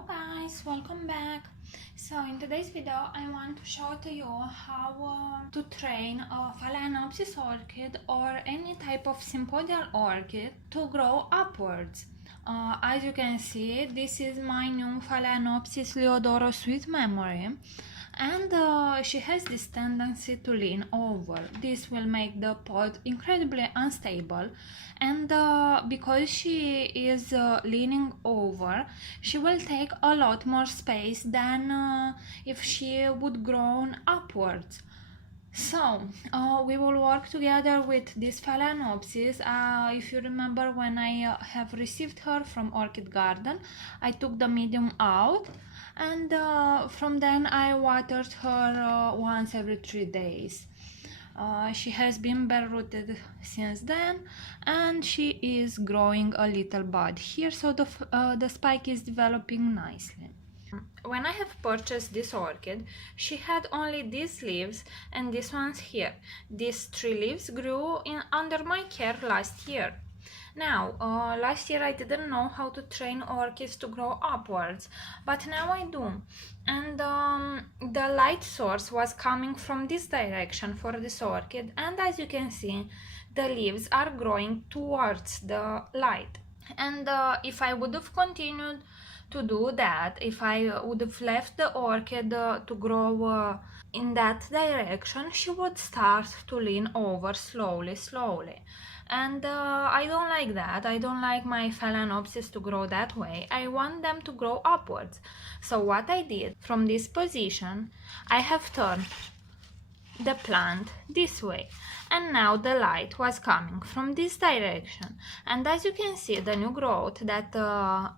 Hello guys, welcome back. So in today's video I want to show to you how to train a phalaenopsis orchid or any type of sympodial orchid to grow upwards. As you can see, this is my new phalaenopsis liodoro sweet memory, and she has this tendency to lean over. This will make the pot incredibly unstable, and because she is leaning over, she will take a lot more space than if she would grown upwards. So, we will work together with this phalaenopsis. If you remember, when I have received her from Orchid Garden, I took the medium out, and from then I watered her once every 3 days. She has been bare rooted since then, and she is growing a little bud here, so the spike is developing nicely. When I have purchased this orchid, she had only these leaves and these ones here. These 3 leaves grew under my care last year. Now, last year I didn't know how to train orchids to grow upwards, but now I do. And the light source was coming from this direction for this orchid, and as you can see, the leaves are growing towards the light. And if I would have continued to do that, if I would have left the orchid to grow in that direction, she would start to lean over slowly. And I don't like that. I don't like my phalaenopsis to grow that way. I want them to grow upwards. So what I did, from this position, I have turned the plant this way, and now the light was coming from this direction, and as you can see, the new growth that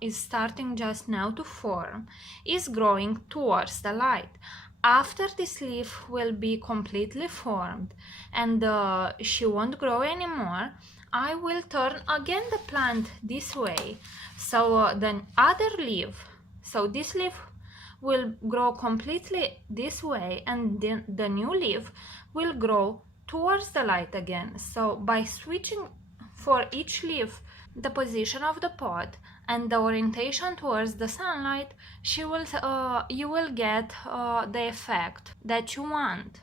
is starting just now to form is growing towards the light. After this leaf will be completely formed and she won't grow anymore, I will turn again the plant this way, so the other leaf, so this leaf will grow completely this way, and then the new leaf will grow towards the light again. So by switching for each leaf the position of the pot and the orientation towards the sunlight, you will get the effect that you want.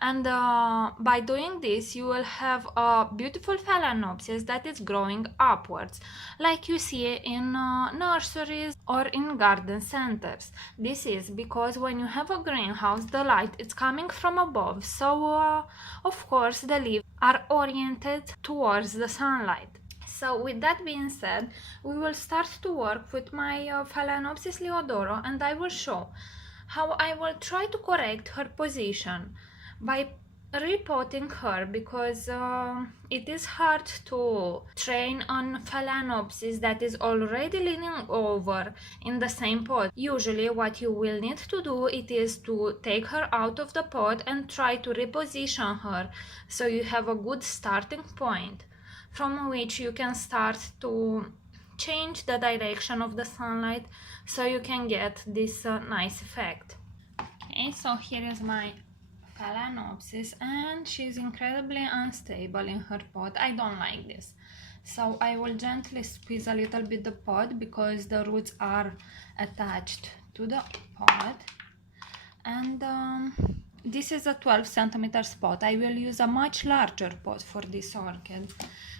And by doing this, you will have a beautiful phalaenopsis that is growing upwards, like you see in nurseries or in garden centers. This is because when you have a greenhouse, the light is coming from above, so of course the leaves are oriented towards the sunlight. So with that being said, we will start to work with my phalaenopsis liodoro, and I will show how I will try to correct her position by repotting her, because it is hard to train on phalaenopsis that is already leaning over in the same pot. Usually what you will need to do, it is to take her out of the pot and try to reposition her, so you have a good starting point from which you can start to change the direction of the sunlight, so you can get this nice effect. Okay, so here is my phalaenopsis, and she's incredibly unstable in her pot. I don't like this, so I will gently squeeze a little bit the pot, because the roots are attached to the pot. And this is a 12 centimeters pot. I will use a much larger pot for this orchid.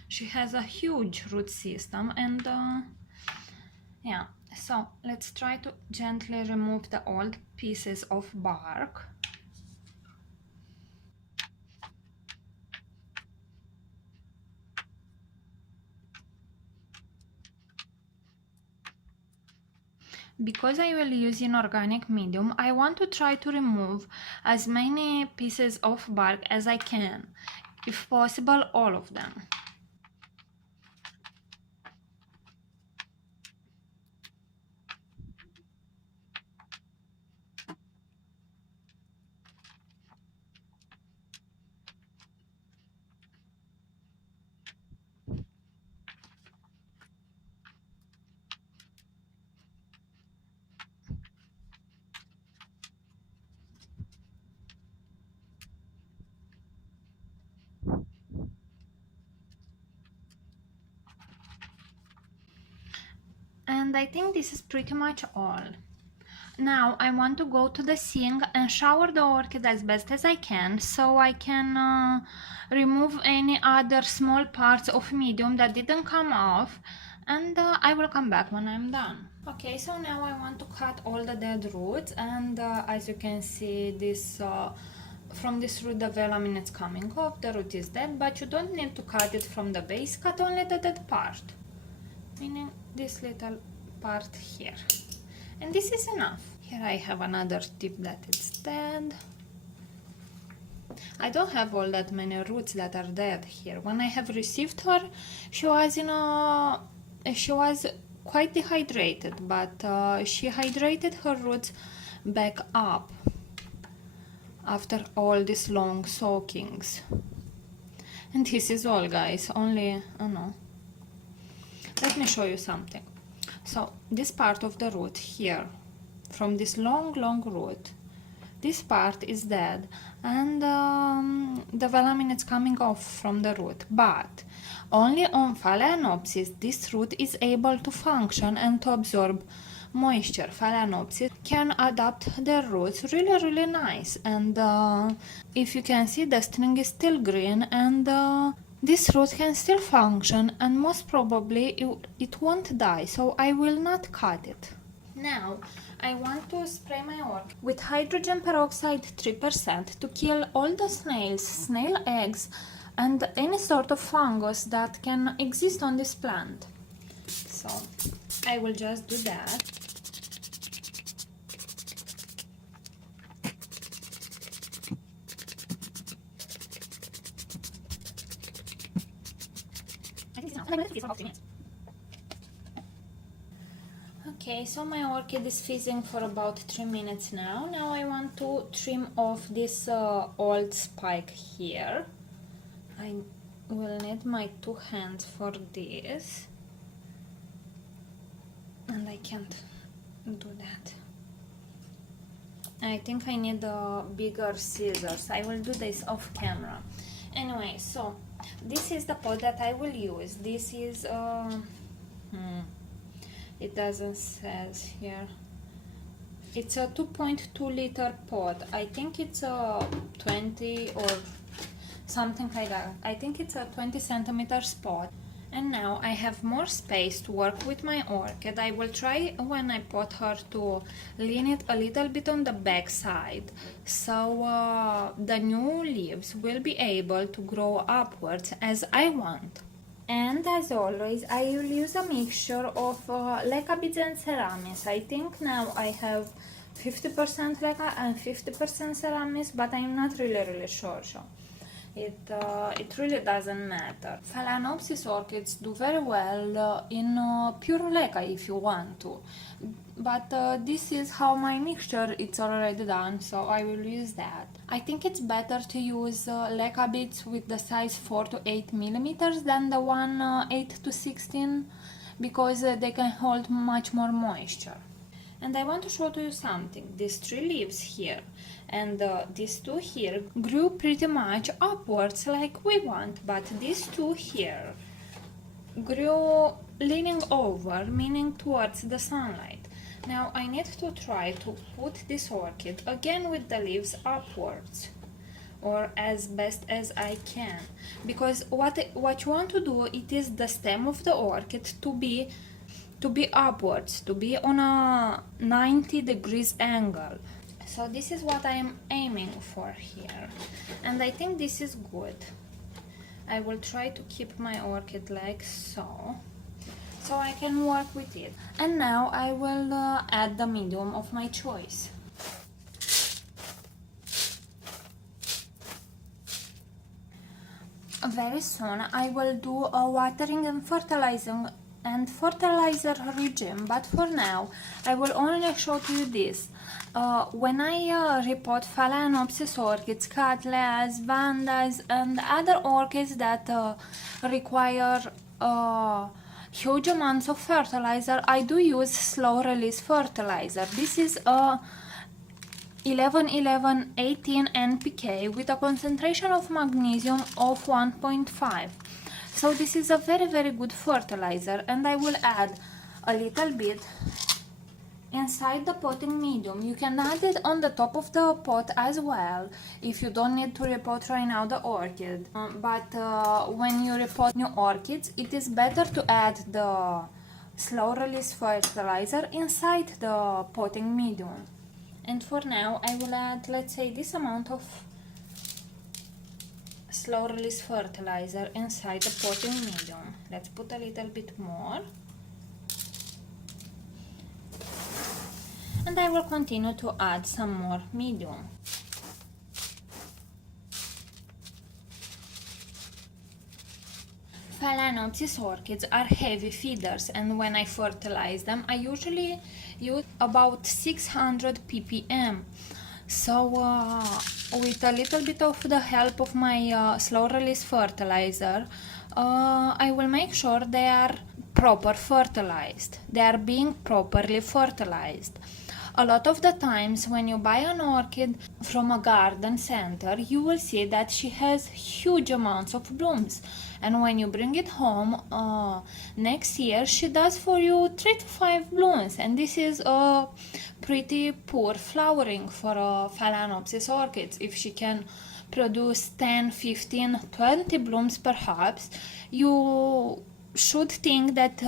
She has a huge root system, and yeah, so let's try to gently remove the old pieces of bark. Because I will use inorganic medium, I want to try to remove as many pieces of bark as I can, if possible all of them. And I think this is pretty much all. Now I want to go to the sink and shower the orchid as best as I can, so I can remove any other small parts of medium that didn't come off, and I will come back when I'm done. Okay, so now I want to cut all the dead roots, and as you can see, this from this root the velamin is coming off, the root is dead, but you don't need to cut it from the base, cut only the dead part, meaning this little part here. And this is enough. Here I have another tip that it's dead. I don't have all that many roots that are dead here. When I have received her, she was quite dehydrated, but she hydrated her roots back up after all these long soakings. And this is all, guys. Only, oh no. Let me show you something. So this part of the root here, from this long root, this part is dead, and the velamin is coming off from the root, but only on phalaenopsis this root is able to function and to absorb moisture. Phalaenopsis can adapt their roots really nice, and if you can see, the string is still green, and this root can still function, and most probably it won't die, so I will not cut it. Now I want to spray my orchid with hydrogen peroxide 3% to kill all the snails, snail eggs, and any sort of fungus that can exist on this plant. So I will just do that. Okay, so my orchid is fizzing for about 3 minutes now. Now I want to trim off this old spike here. I will need my 2 hands for this, and I can't do that. I think I need bigger scissors. I will do this off camera. Anyway, so this is the pot that I will use. This is it doesn't says here. It's a 2.2 liter pot. I think it's a 20 or something like that. I think it's a 20 centimeters pot. And now I have more space to work with my orchid. I will try when I pot her to lean it a little bit on the back side, so the new leaves will be able to grow upwards as I want. And as always, I will use a mixture of leca beads and ceramis. I think now I have 50% leca and 50% ceramis, but I'm not really sure. So it really doesn't matter. Phalaenopsis orchids do very well in pure leca if you want to, but this is how my mixture it's already done, so I will use that. I think it's better to use leca beads with the size 4 to 8 millimeters than the one 8 to 16, because they can hold much more moisture. And I want to show to you something. These 3 leaves here and these 2 here grew pretty much upwards like we want, but these 2 here grew leaning over, meaning towards the sunlight. Now I need to try to put this orchid again with the leaves upwards, or as best as I can, because what you want to do, it is the stem of the orchid to be upwards, to be on a 90 degrees angle. So this is what I am aiming for here, and I think this is good. I will try to keep my orchid like so I can work with it. And now I will add the medium of my choice. Very soon I will do a watering and fertilizing fertilizer regime, but for now I will only show to you this. When I repot phalaenopsis orchids, cattleyas, vandas, and other orchids that require huge amounts of fertilizer, I do use slow release fertilizer. This is a 11-11-18 NPK with a concentration of magnesium of 1.5. So this is a very good fertilizer, and I will add a little bit inside the potting medium. You can add it on the top of the pot as well if you don't need to repot right now the orchid. But when you repot new orchids, it is better to add the slow release fertilizer inside the potting medium. And for now I will add, let's say, this amount of slow release fertilizer inside the potting medium. Let's put a little bit more. And I will continue to add some more medium. Phalaenopsis orchids are heavy feeders, and when I fertilize them, I usually use about 600 ppm. So with a little bit of the help of my slow release fertilizer, I will make sure they are proper fertilized. They are being properly fertilized. A lot of the times when you buy an orchid from a garden center, you will see that she has huge amounts of blooms. And when you bring it home next year, she does for you 3 to 5 blooms. And this is a pretty poor flowering for a phalaenopsis orchid. If she can produce 10, 15, 20 blooms perhaps, you should think that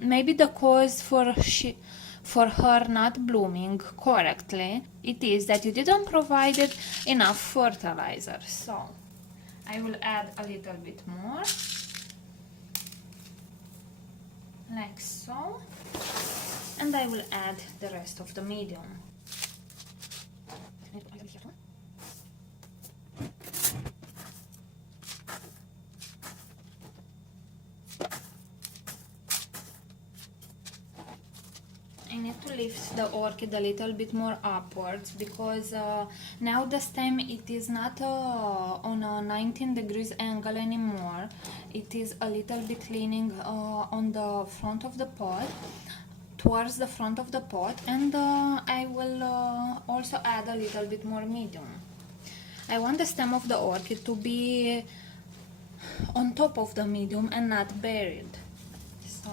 maybe the cause for her not blooming correctly, it is that you didn't provide it enough fertilizer. So I will add a little bit more, like so, and I will add the rest of the medium. I need to lift the orchid a little bit more upwards because now the stem, it is not on a 19 degrees angle anymore. It is a little bit leaning on the front of the pot, towards the front of the pot, and I will also add a little bit more medium. I want the stem of the orchid to be on top of the medium and not buried. So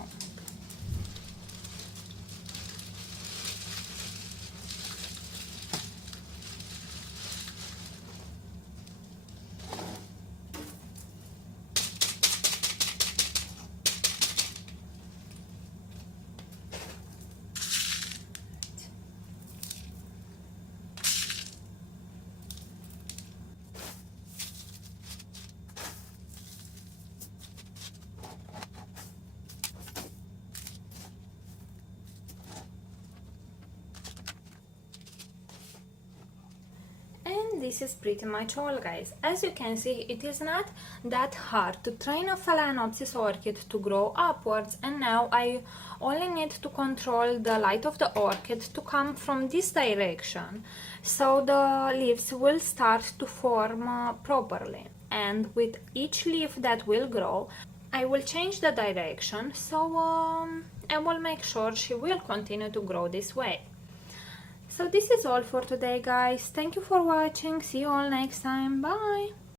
this is pretty much all, guys. As you can see, it is not that hard to train a phalaenopsis orchid to grow upwards, and now I only need to control the light of the orchid to come from this direction, so the leaves will start to form properly. And with each leaf that will grow, I will change the direction, so I will make sure she will continue to grow this way. So this is all for today, guys. Thank you for watching. See you all next time. Bye!